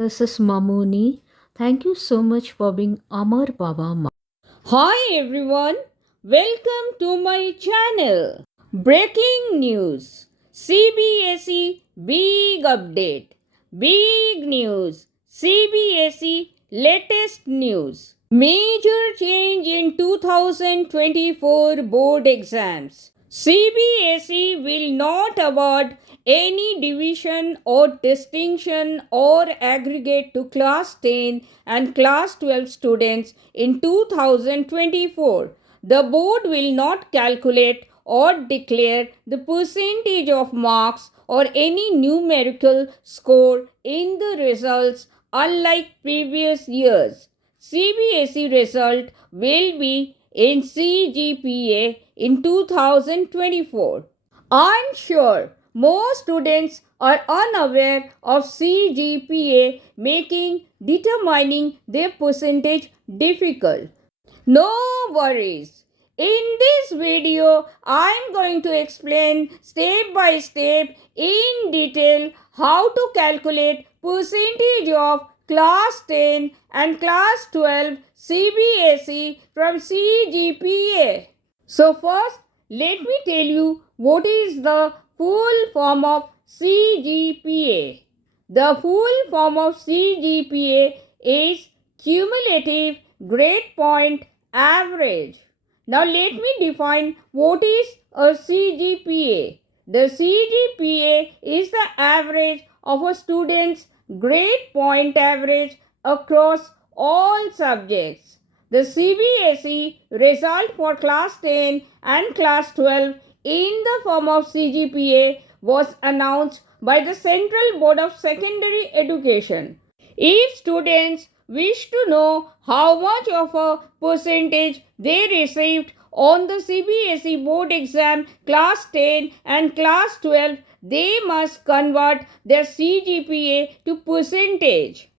This is Mamuni. Thank you so much for being Amar Baba Ma. Hi everyone, welcome to my channel. Breaking news: CBSE big update. Big news: CBSE latest news. Major change in 2024 board exams. CBSE will not award any division or distinction or aggregate to class 10 and class 12 students in 2024. The board will not calculate or declare the percentage of marks or any numerical score in the results unlike previous years. CBSE result will be in CGPA in 2024. I'm sure most students are unaware of CGPA, making determining their percentage difficult. No worries. In this video, I'm going to explain step by step in detail how to calculate percentage of class 10 and class 12 CBSE from CGPA. So first, let me tell you what is the full form of CGPA. The full form of CGPA is cumulative grade point average. Now let me define what is a CGPA. The CGPA is the average of a student's grade point average across all subjects. The CBSE result for class 10 and class 12 in the form of CGPA was announced by the Central Board of Secondary Education. If students wish to know how much of a percentage they received on the CBSE board exam class 10 and class 12, they must convert their CGPA to percentage.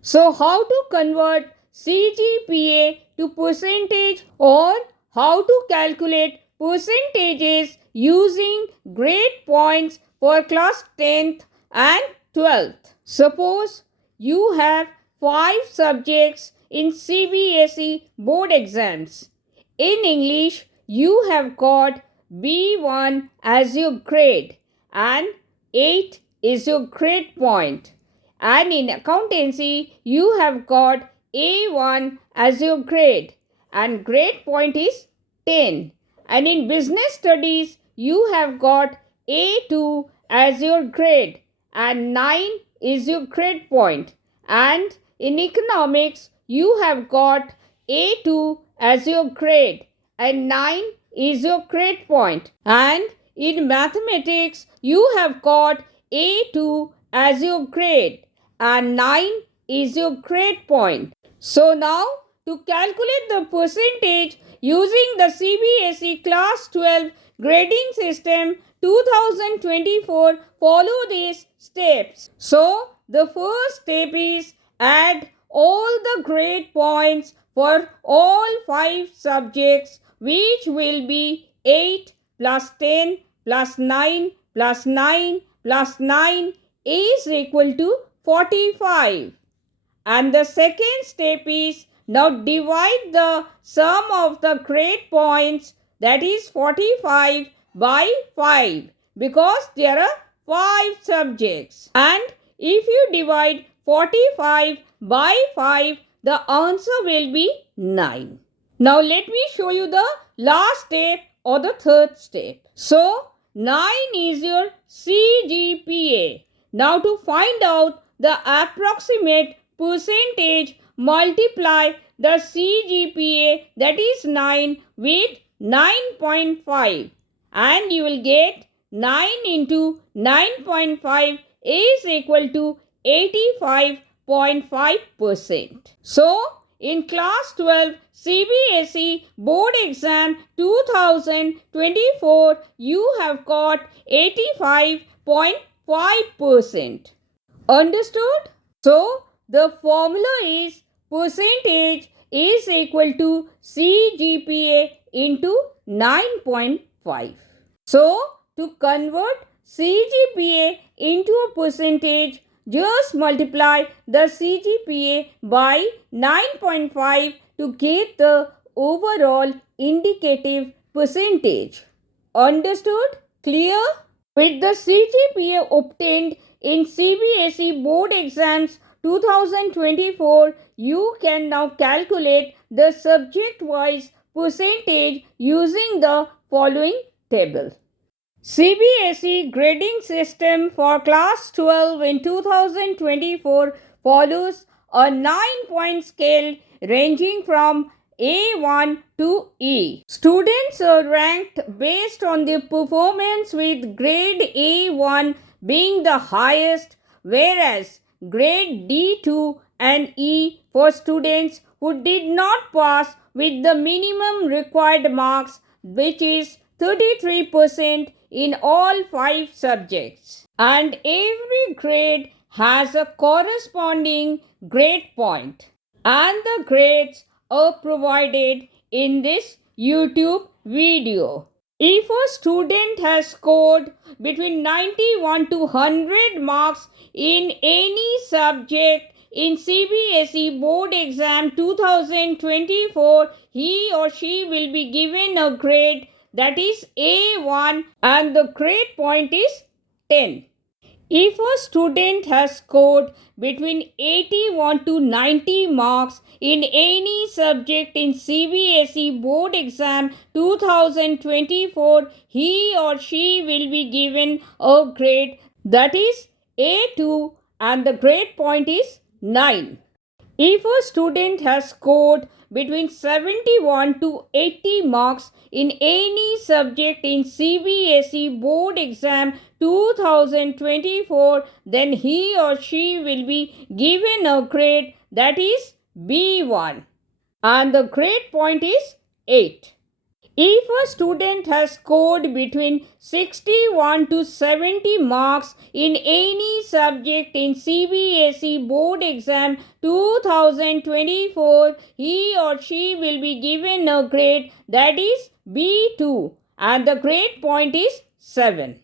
So how to convert CGPA to percentage or how to calculate percentages using grade points for class 10th and 12th. Suppose you have 5 subjects in CBSE board exams. In English, you have got B1 as your grade and 8 is your grade point. And in accountancy, you have got A1 as your grade and grade point is 10. And in business studies, you have got A2 as your grade and 9 is your grade point. And in economics, you have got A2 as your grade and 9 is your grade point. And in mathematics, you have got A2 as your grade and 9 is your grade point. So now to calculate the percentage using the CBSE class 12 grading system 2024, follow these steps. So the first step is add all the grade points for all 5 subjects, which will be 8 plus 10 plus 9 plus 9 plus 9 is equal to 45. And the second step is now divide the sum of the grade points, that is 45, by 5 because there are 5 subjects. And if you divide 45 by 5, the answer will be 9. Now let me show you the last step or the third step. So 9 is your CGPA. Now to find out the approximate percentage, multiply the CGPA, that is 9, with 9.5 and you will get 9 into 9.5 is equal to 85.5%. So in class 12 CBSE board exam 2024, you have got 85.5%. Understood? So the formula is percentage is equal to CGPA into 9.5. So to convert CGPA into a percentage, just multiply the CGPA by 9.5 to get the overall indicative percentage. Understood? Clear? With the CGPA obtained in CBSE board exams 2024, you can now calculate the subject-wise percentage using the following table. CBSE grading system for class 12 in 2024 follows a 9-point scale ranging from A1 to E. Students are ranked based on their performance, with grade A1 being the highest, whereas grade D2 and E for students who did not pass with the minimum required marks, which is 33% in all 5 subjects. And every grade has a corresponding grade point. And the grades are provided in this YouTube video. If a student has scored between 91 to 100 marks in any subject in CBSE board exam 2024, he or she will be given a grade that is A1 and the grade point is 10. If a student has scored between 81 to 90 marks in any subject in CBSE board exam 2024, he or she will be given a grade that is A2 and the grade point is 9. If a student has scored between 71 to 80 marks in any subject in CBSE board exam 2024, then he or she will be given a grade that is B1 and the grade point is 8. If a student has scored between 61 to 70 marks in any subject in CBSE board exam 2024, he or she will be given a grade that is B2 and the grade point is 7.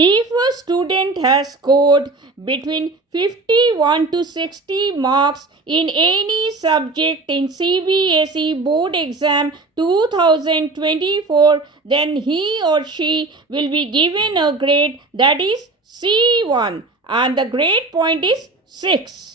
If a student has scored between 51 to 60 marks in any subject in CBSE board exam 2024, then he or she will be given a grade that is C1 and the grade point is 6.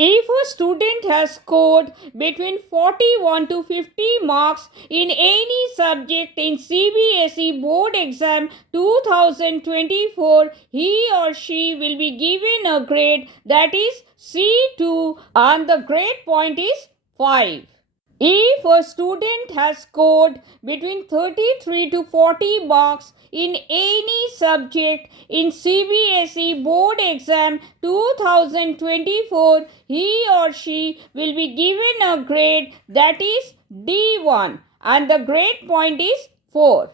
If a student has scored between 41 to 50 marks in any subject in CBSE board exam 2024, he or she will be given a grade that is C2 and the grade point is 5. If a student has scored between 33 to 40 marks in any subject in CBSE board exam 2024, he or she will be given a grade that is D1 and the grade point is 4.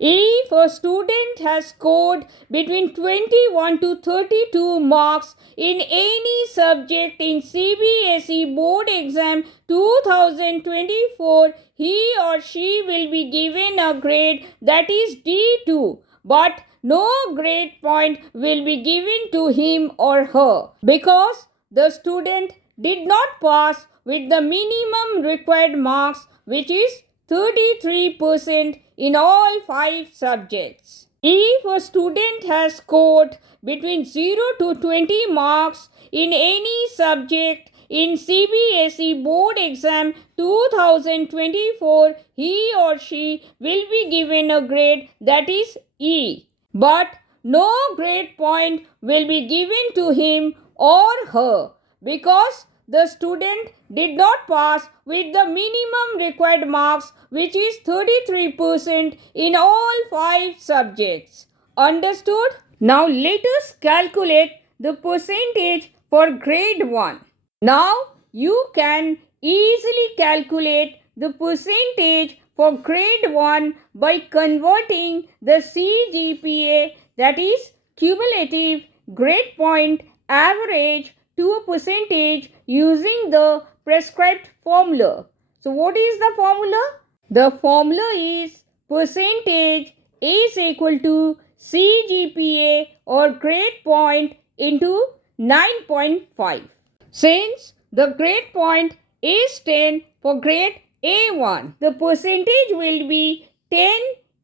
If a student has scored between 21 to 32 marks in any subject in CBSE board exam 2024, he or she will be given a grade that is D2, but no grade point will be given to him or her because the student did not pass with the minimum required marks, which is 33% in all 5 subjects. If a student has scored between 0 to 20 marks in any subject in CBSE board exam 2024, he or she will be given a grade that is E, but no grade point will be given to him or her because the student did not pass with the minimum required marks, which is 33% in all 5 subjects. Understood? Now let us calculate the percentage for grade 1. Now you can easily calculate the percentage for grade 1 by converting the CGPA, that is cumulative grade point average, to a percentage using the prescribed formula. So what is the formula? The formula is percentage is equal to CGPA or grade point into 9.5. Since the grade point is 10 for grade A1, the percentage will be 10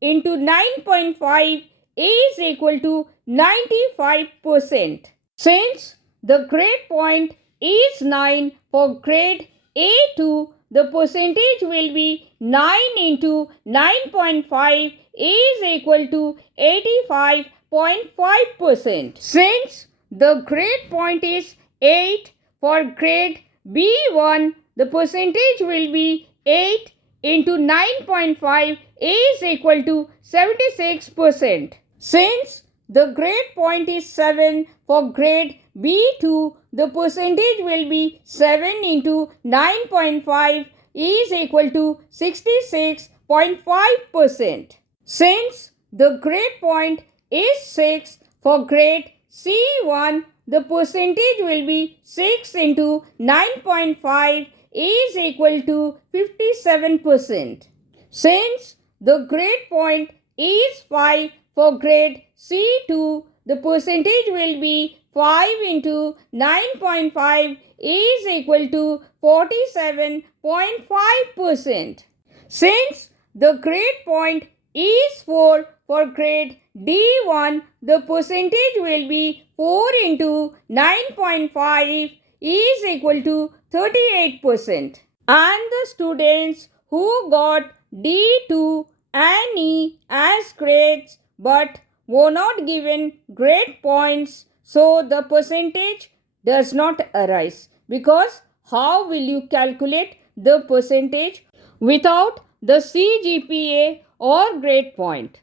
into 9.5 is equal to 95%. Since the grade point is 9 for grade A2, the percentage will be 9 into 9.5 is equal to 85.5%. Since the grade point is 8 for grade B1, the percentage will be 8 into 9.5 is equal to 76%. Since the grade point is 7 for grade B2, the percentage will be 7 into 9.5 is equal to 66.5%. Since the grade point is 6 for grade C1, the percentage will be 6 into 9.5 is equal to 57%. Since the grade point is 5 for grade C2, the percentage will be 5 into 9.5 is equal to 47.5%. Since the grade point is 4 for grade D1, the percentage will be 4 into 9.5 is equal to 38%. And the students who got D2 and E as grades but were not given grade points, so the percentage does not arise, because how will you calculate the percentage without the CGPA or grade point?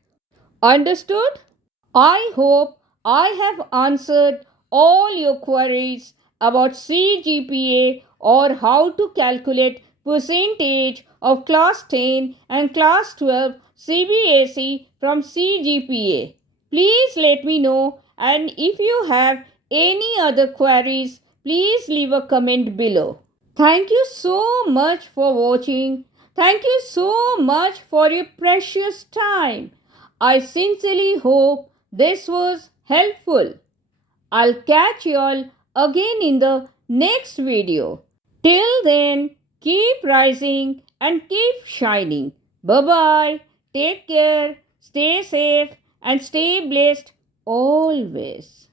Understood? I hope I have answered all your queries about CGPA or how to calculate percentage of class 10 and class 12 CBSE from CGPA. Please let me know, and if you have any other queries, please leave a comment below. Thank you so much for watching. Thank you so much for your precious time. I sincerely hope this was helpful. I'll catch you all again in the next video. Till then, keep rising and keep shining. Bye bye. Take care, stay safe, and stay blessed always.